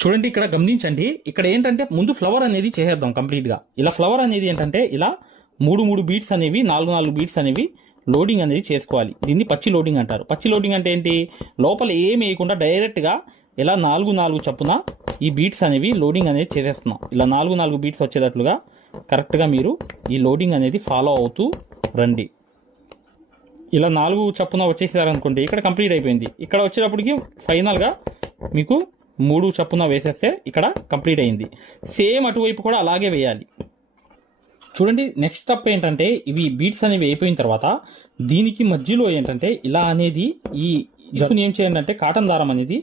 చూడండి ఇక్కడ గమనించండి. ఇక్కడ ఏంటంటే ముందు ఫ్లవర్ అనేది చేసేద్దాం కంప్లీట్గా ఇలా ఫ్లవర్ అనేది ఏంటంటే ఇలా మూడు మూడు బీట్స్ అనేవి నాలుగు నాలుగు బీట్స్ అనేవి లోడింగ్ అనేది చేసుకోవాలి. దీన్ని పచ్చి లోడింగ్ అంటారు. పచ్చి లోడింగ్ అంటే ఏంటి? లోపల ఏం వేయకుండా డైరెక్ట్గా ఇలా నాలుగు నాలుగు చప్పున ఈ బీట్స్ అనేవి లోడింగ్ అనేది చేసేస్తున్నాం. ఇలా నాలుగు నాలుగు బీట్స్ వచ్చేటట్లుగా కరెక్ట్గా మీరు ఈ లోడింగ్ అనేది ఫాలో అవుతూ రండి. ఇలా నాలుగు చప్పున వచ్చేసారనుకోండి ఇక్కడ కంప్లీట్ అయిపోయింది. ఇక్కడ వచ్చేటప్పటికి ఫైనల్గా మీకు మూడు చప్పున వేసేస్తే ఇక్కడ కంప్లీట్ అయింది. సేమ్ అటువైపు కూడా అలాగే వేయాలి. చూడండి నెక్స్ట్ స్టెప్ ఏంటంటే ఇవి బీట్స్ అనేవి అయిపోయిన తర్వాత దీనికి మధ్యలో ఏంటంటే ఇలా అనేది ఈ జరుపుని ఏం చేయండి అంటే కాటన్ దారం అనేది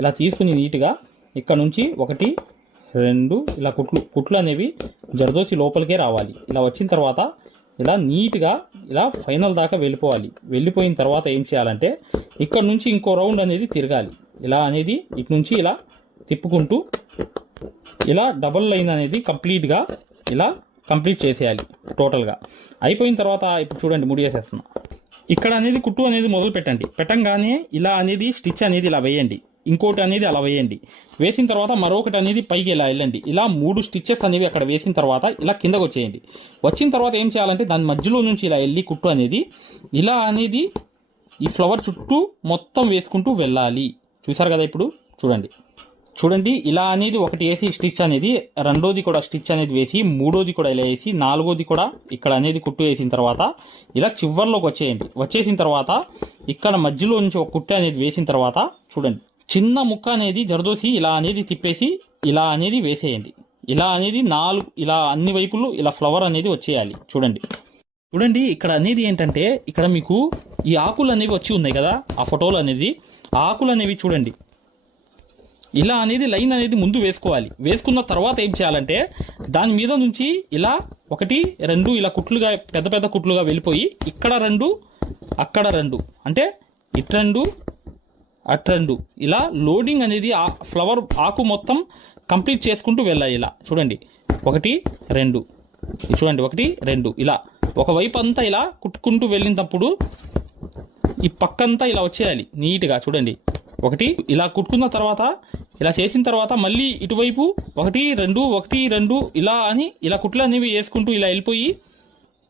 ఇలా తీసుకుని నీట్గా ఇక్కడ నుంచి ఒకటి రెండు ఇలా కుట్లు కుట్లు అనేవి జరదోసి లోపలికే రావాలి. ఇలా వచ్చిన తర్వాత ఇలా నీట్గా ఇలా ఫైనల్ దాకా వెళ్ళిపోవాలి. వెళ్ళిపోయిన తర్వాత ఏం చేయాలంటే ఇక్కడ నుంచి ఇంకో రౌండ్ అనేది తిరగాలి. ఇలా అనేది ఇటు నుంచి ఇలా తిప్పుకుంటూ ఇలా డబుల్ లైన్ అనేది కంప్లీట్గా ఇలా కంప్లీట్ చేసేయాలి టోటల్గా. అయిపోయిన తర్వాత ఇప్పుడు చూడండి ముడి వేసేస్తున్నా ఇక్కడ అనేది కుట్టు అనేది మొదలు పెట్టండి పెట్టంగానే ఇలా అనేది స్టిచ్ అనేది ఇలా వేయండి. ఇంకోటి అనేది అలా వేయండి. వేసిన తర్వాత మరొకటి అనేది పైకి ఇలా వెళ్ళండి. ఇలా మూడు స్టిచ్చెస్ అనేవి అక్కడ వేసిన తర్వాత ఇలా కిందకు వచ్చేయండి. వచ్చిన తర్వాత ఏం చేయాలంటే దాని మధ్యలో నుంచి ఇలా వెళ్ళి కుట్టు అనేది ఇలా అనేది ఈ ఫ్లవర్ చుట్టూ మొత్తం వేసుకుంటూ వెళ్ళాలి. చూసారు కదా ఇప్పుడు? చూడండి. చూడండి ఇలా అనేది ఒకటి వేసి స్టిచ్ అనేది రెండోది కూడా స్టిచ్ అనేది వేసి మూడోది కూడా ఇలా వేసి నాలుగోది కూడా ఇక్కడ అనేది కుట్టు వేసిన తర్వాత ఇలా చివర్లోకి వచ్చేయండి. వచ్చేసిన తర్వాత ఇక్కడ మధ్యలో నుంచి ఒక కుట్టు అనేది వేసిన తర్వాత చూడండి. చిన్న ముక్క అనేది జరదోసి ఇలా అనేది తిప్పేసి ఇలా అనేది వేసేయండి. ఇలా అనేది నాలుగు ఇలా అన్ని వైపులు ఇలా ఫ్లవర్ అనేది వచ్చేయాలి. చూడండి. చూడండి ఇక్కడ అనేది ఏంటంటే ఇక్కడ మీకు ఈ ఆకులు అనేవి వచ్చి ఉన్నాయి కదా ఆ ఫోటోలు అనేది. ఆకులు అనేవి చూడండి. ఇలా అనేది లైన్ అనేది ముందు వేసుకోవాలి. వేసుకున్న తర్వాత ఏం చేయాలంటే దాని మీద నుంచి ఇలా ఒకటి రెండు ఇలా కుట్లుగా పెద్ద పెద్ద కుట్లుగా వెళ్ళిపోయి ఇక్కడ రెండు అక్కడ రెండు. అంటే ఇటు రెండు అట్రండు ఇలా లోడింగ్ అనేది ఆ ఫ్లవర్ ఆకు మొత్తం కంప్లీట్ చేసుకుంటూ వెళ్ళాలి ఇలా. చూడండి. ఒకటి రెండు. చూడండి. ఒకటి రెండు. ఇలా. ఒకవైపు అంతా ఇలా కుట్టుకుంటూ వెళ్ళినప్పుడు ఈ పక్కంతా ఇలా వచ్చేయాలి నీట్గా. చూడండి. ఒకటి ఇలా కుట్టుకున్న తర్వాత ఇలా చేసిన తర్వాత మళ్ళీ ఇటువైపు ఒకటి రెండు ఒకటి రెండు ఇలా అని ఇలా కుట్లు అనేవి వేసుకుంటూ ఇలా వెళ్ళిపోయి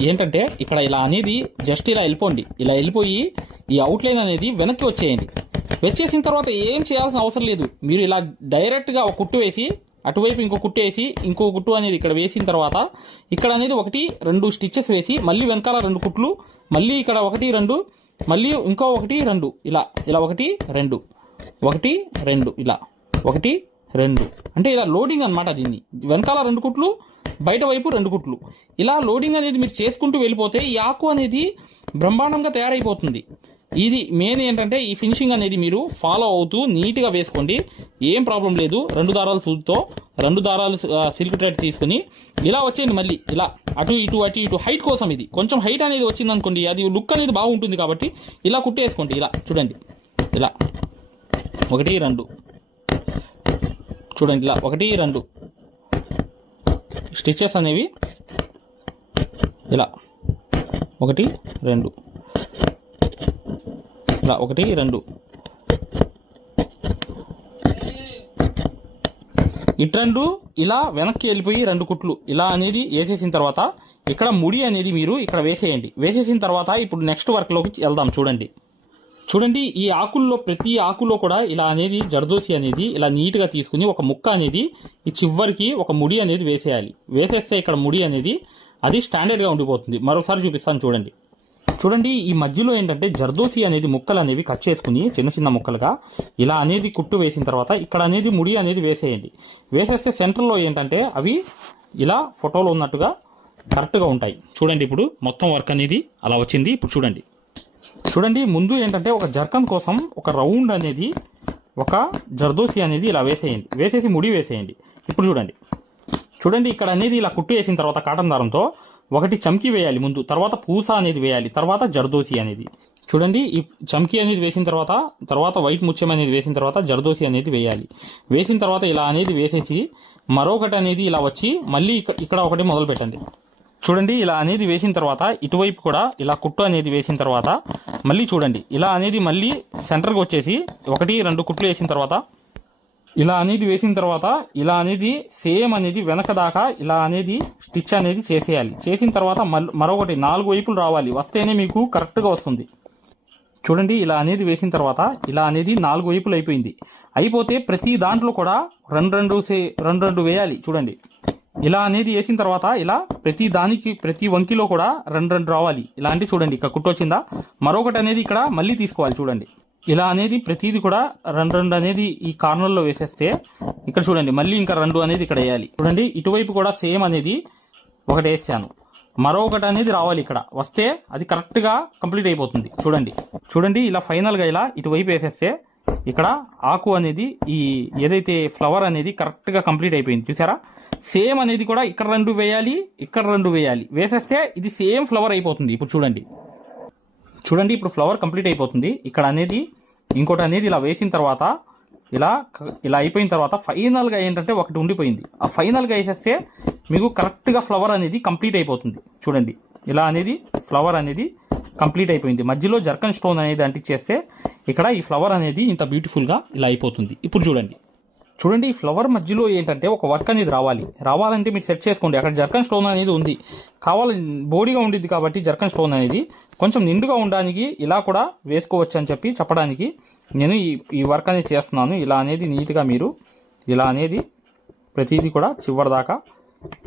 ఏంటంటే ఇక్కడ ఇలా అనేది జస్ట్ ఇలా వెళ్ళిపోండి. ఇలా వెళ్ళిపోయి ఈ అవుట్లైన్ అనేది వెనక్కి వచ్చేయండి. వచ్చేసిన తర్వాత ఏం చేయాల్సిన అవసరం లేదు. మీరు ఇలా డైరెక్ట్గా ఒక కుట్టు వేసి అటువైపు ఇంకో కుట్టు వేసి ఇంకో కుట్టు అనేది ఇక్కడ వేసిన తర్వాత ఇక్కడ అనేది ఒకటి రెండు స్టిచ్చెస్ వేసి మళ్ళీ వెనకాల రెండు కుట్లు మళ్ళీ ఇక్కడ ఒకటి రెండు మళ్ళీ ఇంకో ఒకటి రెండు. ఇలా ఇలా ఒకటి రెండు. ఒకటి రెండు. ఇలా. ఒకటి రెండు. అంటే ఇలా లోడింగ్ అన్నమాట దీన్ని. వెనకాల రెండు కుట్లు బయట వైపు రెండు కుట్లు. ఇలా లోడింగ్ అనేది మీరు చేసుకుంటూ వెళ్ళిపోతే ఈ ఆకు అనేది బ్రహ్మాండంగా తయారైపోతుంది. ఇది మెయిన్ ఏంటంటే ఈ ఫినిషింగ్ అనేది మీరు ఫాలో అవుతూ నీట్గా వేసుకోండి. ఏం ప్రాబ్లం లేదు. రెండు దారాలు సూదితో రెండు దారాలు సిల్క్ థ్రెడ్ తీసుకుని ఇలా వచ్చేయండి మళ్ళీ. ఇలా అటు ఇటు అటు ఇటు హైట్ కోసం ఇది. కొంచెం హైట్ అనేది వచ్చింది అనుకోండి అది లుక్ అనేది బాగుంటుంది కాబట్టి ఇలా కుట్టేసుకోండి. ఇలా చూడండి. ఇలా ఒకటి రెండు. చూడండి ఇలా ఒకటి రెండు. స్టిచెస్ అనేవి ఇలా. ఒకటి రెండు. ఇలా ఒకటి రెండు. ఇటు రెండు ఇలా వెనక్కి వెళ్ళిపోయి రెండు కుట్లు. ఇలా అనేది వేసేసిన తర్వాత ఇక్కడ ముడి అనేది మీరు ఇక్కడ వేసేయండి. వేసేసిన తర్వాత ఇప్పుడు నెక్స్ట్ వర్క్లోకి వెళ్దాం చూడండి. చూడండి ఈ ఆకుల్లో ప్రతి ఆకులో కూడా ఇలా అనేది జర్దోసి అనేది ఇలా నీట్గా తీసుకుని ఒక ముక్క అనేది ఈ చివరికి ఒక ముడి అనేది వేసేయాలి. వేసేస్తే ఇక్కడ ముడి అనేది అది స్టాండర్డ్గా ఉండిపోతుంది. మరోసారి చూపిస్తాను చూడండి. చూడండి ఈ మధ్యలో ఏంటంటే జర్దోసి అనేది ముక్కలు అనేవి కట్ చేసుకుని చిన్న చిన్న ముక్కలుగా ఇలా అనేది కుట్టు వేసిన తర్వాత ఇక్కడ అనేది ముడి అనేది వేసేయండి. వేసేస్తే సెంటర్లో ఏంటంటే అవి ఇలా ఫోటోలో ఉన్నట్టుగా కరెక్ట్గా ఉంటాయి. చూడండి ఇప్పుడు మొత్తం వర్క్ అనేది అలా వచ్చింది. ఇప్పుడు చూడండి. చూడండి ముందు ఏంటంటే ఒక జర్కన్ కోసం ఒక రౌండ్ అనేది ఒక జర్దోసి అనేది ఇలా వేసేయండి. వేసేసి ముడి వేసేయండి. ఇప్పుడు చూడండి. చూడండి ఇక్కడ అనేది ఇలా కుట్టు వేసిన తర్వాత కాటన్ దారంతో ఒకటి చమ్కి వేయాలి ముందు. తర్వాత పూస అనేది వేయాలి. తర్వాత జర్దోసి అనేది. చూడండి ఈ చమ్కీ అనేది వేసిన తర్వాత తర్వాత వైట్ ముత్యం అనేది వేసిన తర్వాత జర్దోసి అనేది వేయాలి. వేసిన తర్వాత ఇలా అనేది వేసేసి మరొకటి అనేది ఇలా వచ్చి మళ్ళీ ఇక్కడ ఒకటి మొదలు పెట్టండి చూడండి ఇలా అనేది వేసిన తర్వాత ఇటువైపు కూడా ఇలా కుట్టు అనేది వేసిన తర్వాత మళ్ళీ చూడండి ఇలా అనేది మళ్ళీ సెంటర్కి వచ్చేసి ఒకటి రెండు కుట్లు వేసిన తర్వాత ఇలా అనేది వేసిన తర్వాత ఇలా అనేది సేమ్ అనేది వెనక దాకా ఇలా అనేది స్టిచ్ అనేది చేసేయాలి. చేసిన తర్వాత మరొకటి నాలుగు వైపులు రావాలి. వస్తేనే మీకు కరెక్ట్గా వస్తుంది. చూడండి ఇలా అనేది వేసిన తర్వాత ఇలా అనేది నాలుగు వైపులు అయిపోయింది. అయిపోతే ప్రతి దాంట్లో కూడా రెండు రెండు సే రెండు రెండు వేయాలి. చూడండి. ఇలా అనేది వేసిన తర్వాత ఇలా ప్రతి దానికి ప్రతి వంకిలో కూడా రెండు రెండు రావాలి. ఇలాంటి చూడండి. ఇక్కడ కుట్టొచ్చిందా మరొకటి అనేది ఇక్కడ మళ్ళీ తీసుకోవాలి చూడండి. ఇలా అనేది ప్రతిది కూడా రెండు రెండు అనేది ఈ కార్నర్లో వేసేస్తే ఇక్కడ చూడండి. మళ్ళీ ఇంకా రెండు అనేది ఇక్కడ వేయాలి. చూడండి. ఇటువైపు కూడా సేమ్ అనేది ఒకటి వేసాను. మరొకటి అనేది రావాలి ఇక్కడ. వస్తే అది కరెక్ట్గా కంప్లీట్ అయిపోతుంది. చూడండి. చూడండి. ఇలా ఫైనల్గా ఇలా ఇటువైపు వేసేస్తే ఇక్కడ ఆకు అనేది ఈ ఏదైతే ఫ్లవర్ అనేది కరెక్ట్గా కంప్లీట్ అయిపోయింది. చూసారా? సేమ్ అనేది కూడా ఇక్కడ రెండు వేయాలి ఇక్కడ రెండు వేయాలి. వేసేస్తే ఇది సేమ్ ఫ్లవర్ అయిపోతుంది. ఇప్పుడు చూడండి. చూడండి ఇప్పుడు ఫ్లవర్ కంప్లీట్ అయిపోతుంది. ఇక్కడ అనేది ఇంకోటి అనేది ఇలా వేసిన తర్వాత ఇలా ఇలా అయిపోయిన తర్వాత ఫైనల్గా ఏంటంటే ఒకటి ఉండిపోయింది. ఆ ఫైనల్గా వేసేస్తే మీకు కరెక్ట్గా ఫ్లవర్ అనేది కంప్లీట్ అయిపోతుంది. చూడండి. ఇలా అనేది ఫ్లవర్ అనేది కంప్లీట్ అయిపోయింది. మధ్యలో జర్కన్ స్టోన్ అనేది అంటించేస్తే ఇక్కడ ఈ ఫ్లవర్ అనేది ఇంత బ్యూటిఫుల్గా ఇలా అయిపోతుంది. ఇప్పుడు చూడండి. చూడండి ఈ ఫ్లవర్ మధ్యలో ఏంటంటే ఒక వర్క్ అనేది రావాలి. రావాలంటే మీరు సెట్ చేసుకోండి. అక్కడ జర్కన్ స్టోన్ అనేది ఉంది. కావాలి బోడీగా ఉండిద్ది కాబట్టి జర్కన్ స్టోన్ అనేది. కొంచెం నిండుగా ఉండడానికి ఇలా కూడా వేసుకోవచ్చు అని చెప్పి చెప్పడానికి నేను ఈ ఈ వర్క్ అనేది చేస్తున్నాను. ఇలా అనేది నీట్గా మీరు ఇలా అనేది ప్రతిదీ కూడా చివరి దాకా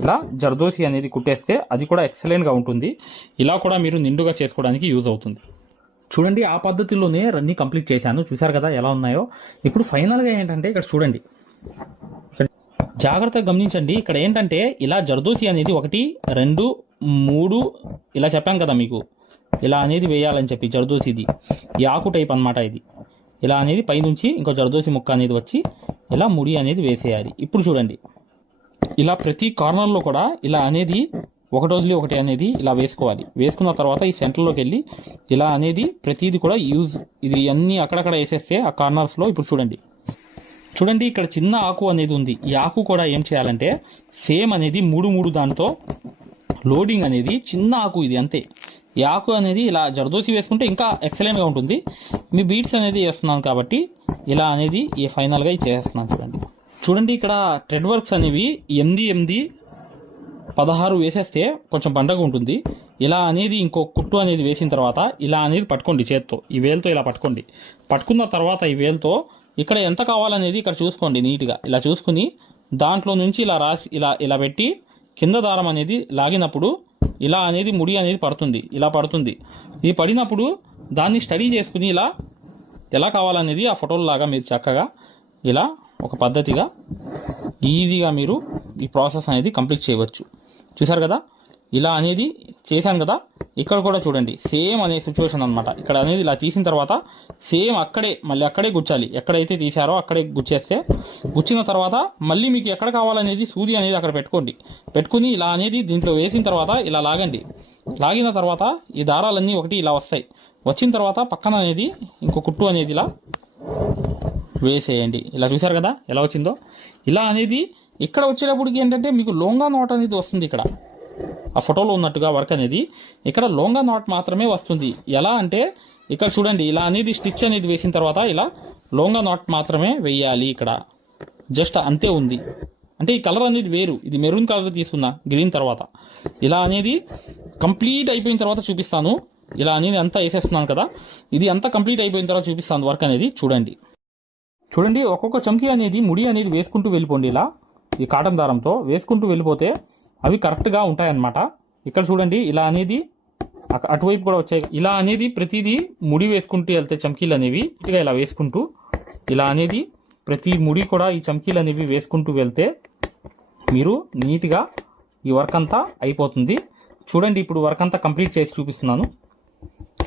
ఇలా జర్దోసి అనేది కుట్టేస్తే అది కూడా ఎక్సలెంట్గా ఉంటుంది. ఇలా కూడా మీరు నిండుగా చేసుకోవడానికి యూజ్ అవుతుంది. చూడండి ఆ పద్ధతిలోనే రన్నీ కంప్లీట్ చేశాను. చూశారు కదా ఎలా ఉన్నాయో? ఇప్పుడు ఫైనల్గా ఏంటంటే ఇక్కడ చూడండి. జాగ్రత్తగా గమనించండి. ఇక్కడ ఏంటంటే ఇలా జర్దోసి అనేది ఒకటి రెండు మూడు ఇలా చెప్పాను కదా మీకు. ఇలా అనేది వేయాలని చెప్పి జర్దోసిది. ఈ ఆకు టైప్ అన్నమాట ఇది. ఇలా అనేది పైనుంచి ఇంకో జర్దోసి ముక్క అనేది వచ్చి ఇలా ముడి అనేది వేసేయాలి. ఇప్పుడు చూడండి. ఇలా ప్రతి కార్నర్లో కూడా ఇలా అనేది ఒకటి వదిలి ఒకటి అనేది ఇలా వేసుకోవాలి. వేసుకున్న తర్వాత ఈ సెంటర్లోకి వెళ్ళి ఇలా అనేది ప్రతిది కూడా యూజ్ ఇది అన్నీ అక్కడక్కడ వేసేస్తే ఆ కార్నర్స్లో ఇప్పుడు చూడండి. చూడండి ఇక్కడ చిన్న ఆకు అనేది ఉంది. ఈ ఆకు కూడా ఏం చేయాలంటే సేమ్ అనేది మూడు మూడు దాంతో లోడింగ్ అనేది చిన్న ఆకు ఇది అంతే. ఈ ఆకు అనేది ఇలా జరదోసి వేసుకుంటే ఇంకా ఎక్సలెంట్గా ఉంటుంది. మీ బీట్స్ అనేది వేస్తున్నాను కాబట్టి ఇలా అనేది ఈ ఫైనల్గా ఇది చేస్తున్నాను చూడండి. చూడండి ఇక్కడ ట్రెడ్ వర్క్స్ అనేవి ఎనిమిది ఎనిమిది పదహారు వేసేస్తే కొంచెం పండగ ఉంటుంది. ఇలా అనేది ఇంకో కుట్టు అనేది వేసిన తర్వాత ఇలా అనేది పట్టుకోండి చేత్తో. ఈ వేలుతో ఇలా పట్టుకోండి. పట్టుకున్న తర్వాత ఈ వేలుతో ఇక్కడ ఎంత కావాలనేది ఇక్కడ చూసుకోండి నీట్గా. ఇలా చూసుకుని దాంట్లో నుంచి ఇలా రాసి ఇలా ఇలా పెట్టి కింద దారం అనేది లాగినప్పుడు ఇలా అనేది ముడి అనేది పడుతుంది. ఇలా పడుతుంది. ఇది పడినప్పుడు దాన్ని స్టడీ చేసుకుని ఇలా ఎలా కావాలనేది ఆ ఫోటోలాగా మీరు చక్కగా ఇలా ఒక పద్ధతిగా ఈజీగా మీరు ఈ ప్రాసెస్ అనేది కంప్లీట్ చేయవచ్చు. చూసారు కదా? ఇలా అనేది చేశాను కదా ఇక్కడ కూడా చూడండి సేమ్ అనే సిచ్యువేషన్ అనమాట ఇక్కడ అనేది ఇలా తీసిన తర్వాత సేమ్ అక్కడే మళ్ళీ అక్కడే గుచ్చాలి. ఎక్కడైతే తీశారో అక్కడే గుచ్చేస్తే గుచ్చిన తర్వాత మళ్ళీ మీకు ఎక్కడ కావాలనేది సూది అనేది అక్కడ పెట్టుకోండి. పెట్టుకుని ఇలా అనేది దీంట్లో వేసిన తర్వాత ఇలా లాగండి. లాగిన తర్వాత ఈ దారాలన్నీ ఒకటి ఇలా వస్తాయి. వచ్చిన తర్వాత పక్కన అనేది ఇంకో కుట్టు అనేది ఇలా వేసేయండి. ఇలా చూసారు కదా ఎలా వచ్చిందో? ఇలా అనేది ఇక్కడ వచ్చేటప్పటికి ఏంటంటే మీకు లోంగా నోట్ అనేది వస్తుంది ఇక్కడ. ఆ ఫోటోలో ఉన్నట్టుగా వర్క్ అనేది ఇక్కడ లోంగా నాట్ మాత్రమే వస్తుంది. ఎలా అంటే ఇక్కడ చూడండి ఇలా అనేది స్టిచ్ అనేది వేసిన తర్వాత ఇలా లోంగా నాట్ మాత్రమే వేయాలి ఇక్కడ. జస్ట్ అంతే ఉంది. అంటే ఈ కలర్ అనేది వేరు. ఇది మెరూన్ కలర్ తీసుకున్నా గ్రీన్ తర్వాత. ఇలా అనేది కంప్లీట్ అయిపోయిన తర్వాత చూపిస్తాను. ఇలా అనేది అంతా వేసేస్తున్నాను కదా. ఇది అంతా కంప్లీట్ అయిపోయిన తర్వాత చూపిస్తాను వర్క్ అనేది. చూడండి. చూడండి ఒక్కొక్క చమ్కీ అనేది ముడి అనేది వేసుకుంటూ వెళ్ళిపోండి ఇలా. ఈ కాటన్ దారంతో వేసుకుంటూ వెళ్ళిపోతే అవి కరెక్ట్గా ఉంటాయన్నమాట. ఇక్కడ చూడండి ఇలా అనేది అటువైపు కూడా వచ్చాయి. ఇలా అనేది ప్రతిదీ ముడి వేసుకుంటూ వెళ్తే చమ్కీలు అనేవి ఇటుగా ఇలా వేసుకుంటూ ఇలా అనేది ప్రతి ముడి కూడా ఈ చమ్కీలు అనేవి వేసుకుంటూ వెళ్తే మీరు నీట్గా ఈ వర్క్ అంతా అయిపోతుంది. చూడండి ఇప్పుడు వర్క్ అంతా కంప్లీట్ చేసి చూపిస్తున్నాను.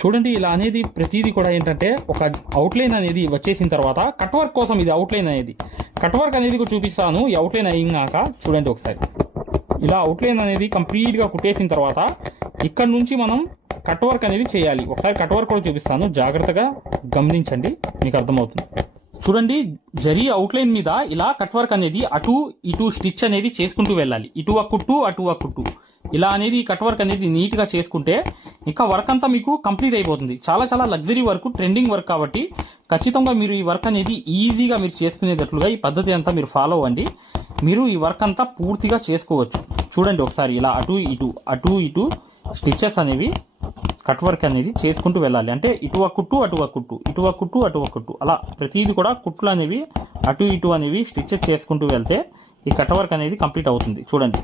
చూడండి ఇలా అనేది ప్రతిదీ కూడా ఏంటంటే ఒక అవుట్లైన్ అనేది వచ్చేసిన తర్వాత కట్ వర్క్ కోసం ఇది అవుట్లైన్ అనేది. కట్ వర్క్ అనేది కూడా చూపిస్తాను. ఈ అవుట్లైన్ అయినాక చూడండి ఒకసారి. ఇలా అవుట్లైన్ అనేది కంప్లీట్గా కుట్టేసిన తర్వాత ఇక్కడ నుంచి మనం కట్ వర్క్ అనేది చేయాలి. ఒకసారి కట్ వర్క్ కూడా చూపిస్తాను. జాగ్రత్తగా గమనించండి. మీకు అర్థమవుతుంది. చూడండి జరీ అవుట్లైన్ మీద ఇలా కట్ వర్క్ అనేది అటు ఇటు స్టిచ్ అనేది చేసుకుంటూ వెళ్ళాలి. ఇటు ఒక కుట్టు అటు ఒక కుట్టు. ఇలా అనేది ఈ కట్ వర్క్ అనేది నీట్గా చేసుకుంటే ఇంకా వర్క్ అంతా మీకు కంప్లీట్ అయిపోతుంది. చాలా చాలా లగ్జరీ వర్క్ ట్రెండింగ్ వర్క్ కాబట్టి ఖచ్చితంగా మీరు ఈ వర్క్ అనేది ఈజీగా మీరు చేసుకునేటట్లుగా ఈ పద్ధతి అంతా మీరు ఫాలో అవ్వండి. మీరు ఈ వర్క్ అంతా పూర్తిగా చేసుకోవచ్చు. చూడండి ఒకసారి ఇలా అటు ఇటు అటు ఇటు స్టిచ్చెస్ అనేవి కట్ వర్క్ అనేది చేసుకుంటూ వెళ్ళాలి. అంటే ఇటు కుట్టు అటు కుట్టు ఇటు కుట్టు అటువ కుట్టు. అలా ప్రతిదీ కూడా కుట్లు అనేవి అటు ఇటు అనేవి స్టిచ్చెస్ చేసుకుంటూ వెళ్తే ఈ కట్ వర్క్ అనేది కంప్లీట్ అవుతుంది. చూడండి.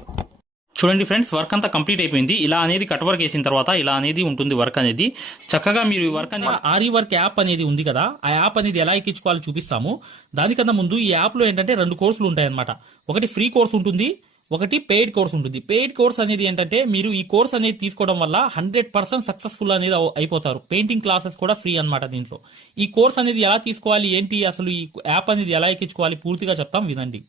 చూడండి ఫ్రెండ్స్ వర్క్ అంతా కంప్లీట్ అయిపోయింది. ఇలా అనేది కట్ వర్క్ వేసిన తర్వాత ఇలా అనేది ఉంటుంది వర్క్ అనేది. చక్కగా మీరు ఈ వర్క్ అనేది ఆరి వర్క్ యాప్ అనేది ఉంది కదా ఆ యాప్ అనేది ఎలా ఎక్కించుకోవాలో చూపిస్తాము. దానికన్నా ముందు ఈ యాప్లో ఏంటంటే రెండు కోర్సులు ఉంటాయి అనమాట ఒకటి ఫ్రీ కోర్స్ ఉంటుంది ఒకటి పెయిడ్ కోర్స్ ఉంటుంది. పెయిడ్ కోర్స్ అనేది ఏంటంటే మీరు ఈ కోర్స్ అనేది తీసుకోవడం వల్ల హండ్రెడ్ పర్సెంట్ సక్సెస్ఫుల్ అనేది అయిపోతారు. పెయింటింగ్ క్లాసెస్ కూడా ఫ్రీ అన్నమాట దీంట్లో. ఈ కోర్స్ అనేది ఎలా తీసుకోవాలి ఏంటి అసలు ఈ యాప్ అనేది ఎలా ఎక్కించుకోవాలి పూర్తిగా చెప్తాం వినండి.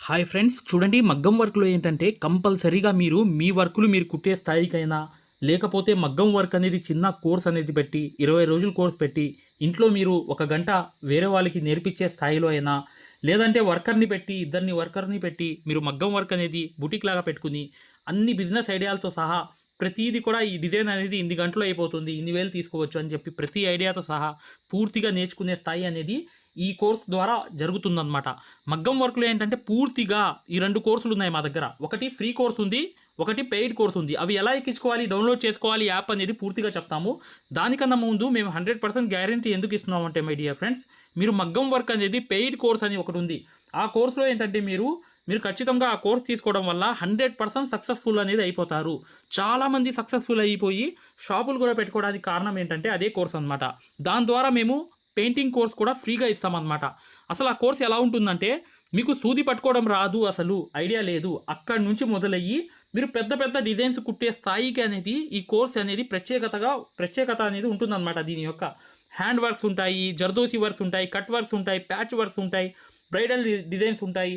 హాయ్ ఫ్రెండ్స్ చూడండి మగ్గం వర్క్లో ఏంటంటే కంపల్సరీగా మీరు మీ వర్కులు మీరు కుట్టే స్థాయికైనా లేకపోతే మగ్గం వర్క్ అనేది చిన్న కోర్స్ అనేది పెట్టి ఇరవై రోజులు కోర్స్ పెట్టి ఇంట్లో మీరు ఒక గంట వేరే వాళ్ళకి నేర్పించే స్థాయిలో అయినా లేదంటే వర్కర్ని పెట్టి ఇద్దరిని వర్కర్ని పెట్టి మీరు మగ్గం వర్క్ అనేది బుటిక్ లాగా పెట్టుకుని అన్ని బిజినెస్ ఐడియాలతో సహా ప్రతిదీ కూడా ఈ డిజైన్ అనేది ఇన్ని గంటలో అయిపోతుంది ఇన్ని వేలు తీసుకోవచ్చు అని చెప్పి ప్రతి ఐడియాతో సహా పూర్తిగా నేర్చుకునే స్థాయి అనేది ఈ కోర్స్ ద్వారా జరుగుతుందన్నమాట. మగ్గం వర్క్లో ఏంటంటే పూర్తిగా ఈ రెండు కోర్సులు ఉన్నాయి మా దగ్గర. ఒకటి ఫ్రీ కోర్స్ ఉంది ఒకటి పెయిడ్ కోర్స్ ఉంది. అవి ఎలా ఎక్కించుకోవాలి డౌన్లోడ్ చేసుకోవాలి యాప్ అనేది పూర్తిగా చెప్తాము. దానికన్నా ముందు మేము హండ్రెడ్ పర్సెంట్ గ్యారంటీ ఎందుకు ఇస్తున్నామంటే మై డియర్ ఫ్రెండ్స్ మీరు మగ్గం వర్క్ అనేది పెయిడ్ కోర్స్ అని ఒకటి ఉంది. ఆ కోర్సులో ఏంటంటే మీరు మీరు ఖచ్చితంగా ఆ కోర్స్ తీసుకోవడం వల్ల హండ్రెడ్ పర్సెంట్ సక్సెస్ఫుల్ అనేది అయిపోతారు. చాలామంది సక్సెస్ఫుల్ అయిపోయి షాపులు కూడా పెట్టుకోవడానికి కారణం ఏంటంటే అదే కోర్స్ అనమాట దాని ద్వారా మేము పెయింటింగ్ కోర్స్ కూడా ఫ్రీగా ఇస్తామన్నమాట. అసలు ఆ కోర్స్ ఎలా ఉంటుందంటే మీకు సూది పట్టుకోవడం రాదు అసలు ఐడియా లేదు. అక్కడి నుంచి మొదలయ్యి మీరు పెద్ద పెద్ద డిజైన్స్ కుట్టే స్థాయికి అనేది ఈ కోర్స్ అనేది ప్రత్యేకతగా ప్రత్యేకత అనేది ఉంటుందన్నమాట దీని యొక్క. హ్యాండ్ వర్క్స్ ఉంటాయి జర్దోసి వర్క్స్ ఉంటాయి కట్ వర్క్స్ ఉంటాయి ప్యాచ్ వర్క్స్ ఉంటాయి బ్రైడల్ డిజైన్స్ ఉంటాయి.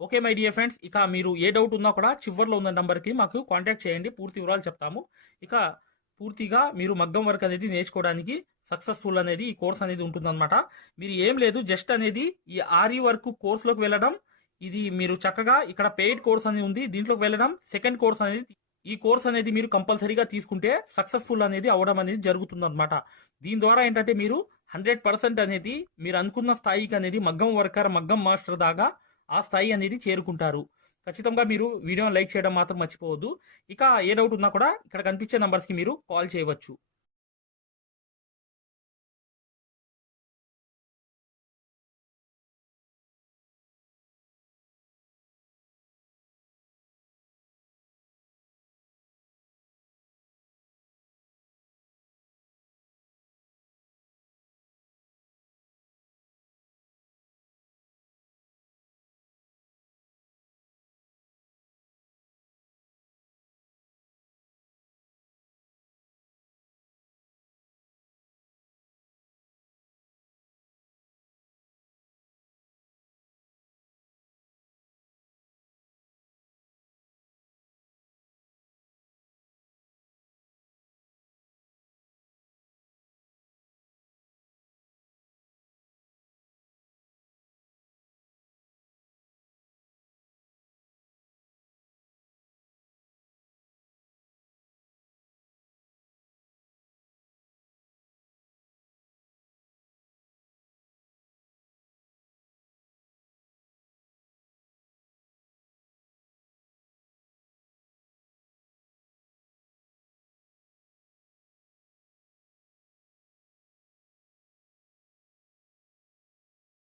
ఓకే మై డియర్ ఫ్రెండ్స్ ఇక మీరు ఏ డౌట్ ఉన్నా కూడా చివరిలో ఉన్న నెంబర్కి మాకు కాంటాక్ట్ చేయండి. పూర్తి వివరాలు చెప్తాము. ఇక పూర్తిగా మీరు మగ్గం వర్క్ అనేది నేర్చుకోవడానికి సక్సెస్ఫుల్ అనేది ఈ కోర్స్ అనేది ఉంటుందన్నమాట. మీరు ఏం లేదు జస్ట్ అనేది ఈ ఆర్ఈ వర్క్ కోర్సులోకి వెళ్ళడం ఇది మీరు చక్కగా ఇక్కడ పెయిడ్ కోర్స్ అనేది ఉంది దీంట్లోకి వెళ్ళడం సెకండ్ కోర్స్ అనేది ఈ కోర్స్ అనేది మీరు కంపల్సరీగా తీసుకుంటే సక్సెస్ఫుల్ అనేది అవడం అనేది జరుగుతుంది అనమాట దీని ద్వారా ఏంటంటే మీరు హండ్రెడ్ పర్సెంట్ అనేది మీరు అనుకున్న స్థాయికి అనేది మగ్గం వర్కర్ మగ్గం మాస్టర్ దాకా ఆ స్థాయి అనేది చేరుకుంటారు. ఖచ్చితంగా మీరు వీడియోని లైక్ చేయడం మాత్రం మర్చిపోవద్దు. ఇక ఏ డౌట్ ఉన్నా కూడా ఇక్కడ కనిపించే నంబర్స్కి మీరు కాల్ చేయవచ్చు.